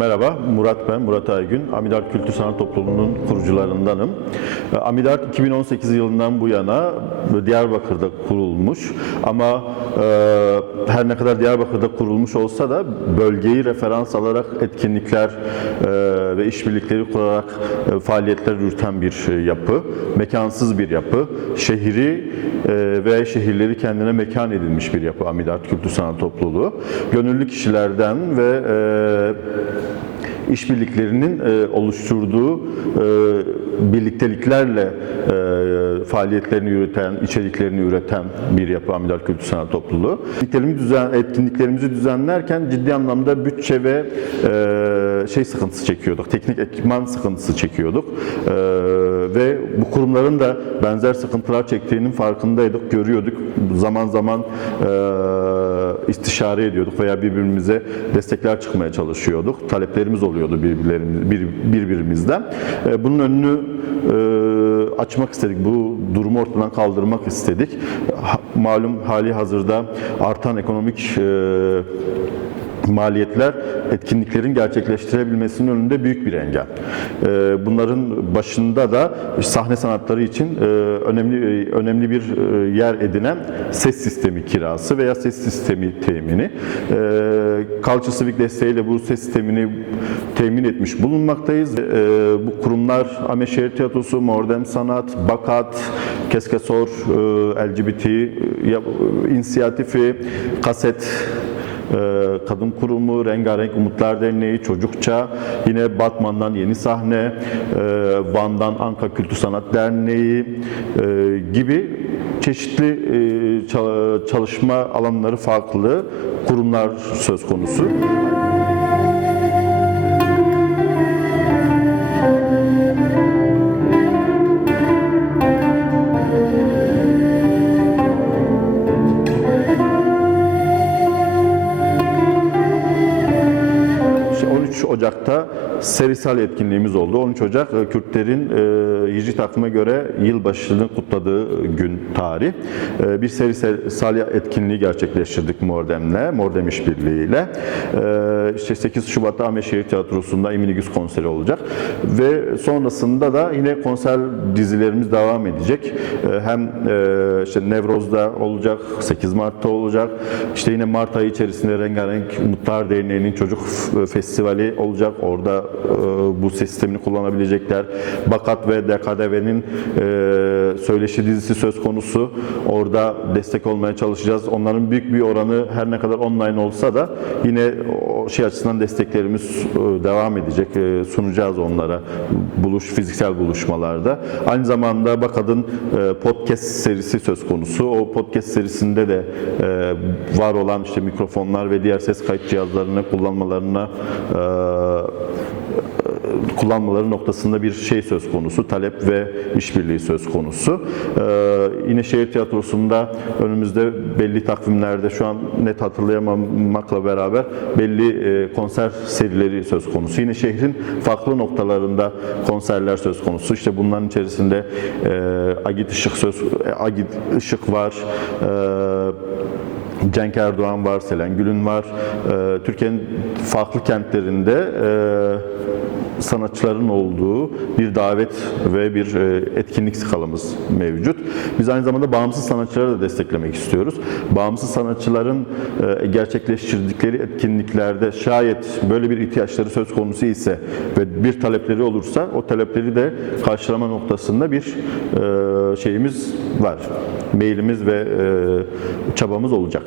Merhaba, Murat ben, Murat Aygün. Amidart Kültür Sanat Topluluğu'nun kurucularındanım. E, Amidart 2018 yılından bu yana Diyarbakır'da kurulmuş ama e, her ne kadar Diyarbakır'da kurulmuş olsa da bölgeyi referans alarak etkinlikler e, ve işbirlikleri kurarak e, faaliyetler yürüten bir e, yapı, mekansız bir yapı, şehri e, ve şehirleri kendine mekan edilmiş bir yapı Amidart Kültür Sanat Topluluğu. Gönüllü kişilerden ve e, işbirliklerinin e, oluşturduğu e, birlikteliklerle e, faaliyetlerini yürüten, içeriklerini üreten bir yapı Amidar Kültür Sanat Topluluğu. Düzen, etkinliklerimizi düzenlerken ciddi anlamda bütçe ve e, şey sıkıntısı çekiyorduk, teknik ekipman sıkıntısı çekiyorduk. E, ve bu kurumların da benzer sıkıntılar çektiğinin farkındaydık, görüyorduk. Zaman zaman e, istişare ediyorduk veya birbirimize destekler çıkmaya çalışıyorduk. Taleplerimiz oluyordu birbirimizden. E, bunun önünü e, açmak istedik. Bu durumu ortadan kaldırmak istedik. Malum hali hazırda artan ekonomik e, maliyetler etkinliklerin gerçekleştirebilmesinin önünde büyük bir engel. Ee, Bunların başında da sahne sanatları için e, önemli önemli bir e, yer edinen ses sistemi kirası veya ses sistemi temini. Ee, Culture Civic desteğiyle bu ses sistemini temin etmiş bulunmaktayız. Ee, Bu kurumlar Ameşehir Tiyatrosu, Mordem Sanat, Bakat, Keskesor, e, LGBT ya- inisiyatifi, kaset Kadın Kurumu, Rengarenk Umutlar Derneği, Çocukça, yine Batman'dan Yeni Sahne, e, Van'dan Anka Kültür Sanat Derneği e, gibi çeşitli e, ça- çalışma alanları farklı kurumlar söz konusu. Ocak'ta serisal etkinliğimiz oldu. 13 Ocak e, Kürtlerin e, hicri takvime göre yılbaşını kutladığı gün tarih. E, bir serisal etkinliği gerçekleştirdik Mordem'le, Mordem İşbirliği'yle. E, işte 8 Şubat'ta Ahmetşehir Tiyatrosu'nda Emine Güz konseri olacak. Ve sonrasında da yine konser dizilerimiz devam edecek. E, hem e, işte Nevroz'da olacak, 8 Mart'ta olacak. İşte yine Mart ayı içerisinde Rengarenk Mutlar Derneği'nin çocuk festivali olacak. Orada e, bu sistemini kullanabilecekler. Bakat ve DKDV'nin e, söyleşi dizisi söz konusu. Orada destek olmaya çalışacağız. Onların büyük bir oranı her ne kadar online olsa da yine o şey açısından desteklerimiz e, devam edecek. E, sunacağız onlara buluş fiziksel buluşmalarda. Aynı zamanda Bakat'ın e, podcast serisi söz konusu. O podcast serisinde de var olan işte mikrofonlar ve diğer ses kayıt cihazlarını kullanmalarına kullanmaları noktasında bir şey söz konusu, talep ve işbirliği söz konusu. Ee, yine şehir tiyatrosunda önümüzde belli takvimlerde şu an net hatırlayamamakla beraber belli e, konser serileri söz konusu. Yine şehrin farklı noktalarında konserler söz konusu. İşte bunların içerisinde e, Agit Işık söz e, Agit Işık var. E, Cenk Erdoğan var, Selen Gül'ün var. Türkiye'nin farklı kentlerinde sanatçıların olduğu bir davet ve bir e, etkinlik skalamız mevcut. Biz aynı zamanda bağımsız sanatçıları da desteklemek istiyoruz. Bağımsız sanatçıların e, gerçekleştirdikleri etkinliklerde şayet böyle bir ihtiyaçları söz konusu ise ve bir talepleri olursa o talepleri de karşılama noktasında bir e, şeyimiz var. Mailimiz ve çabamız olacak.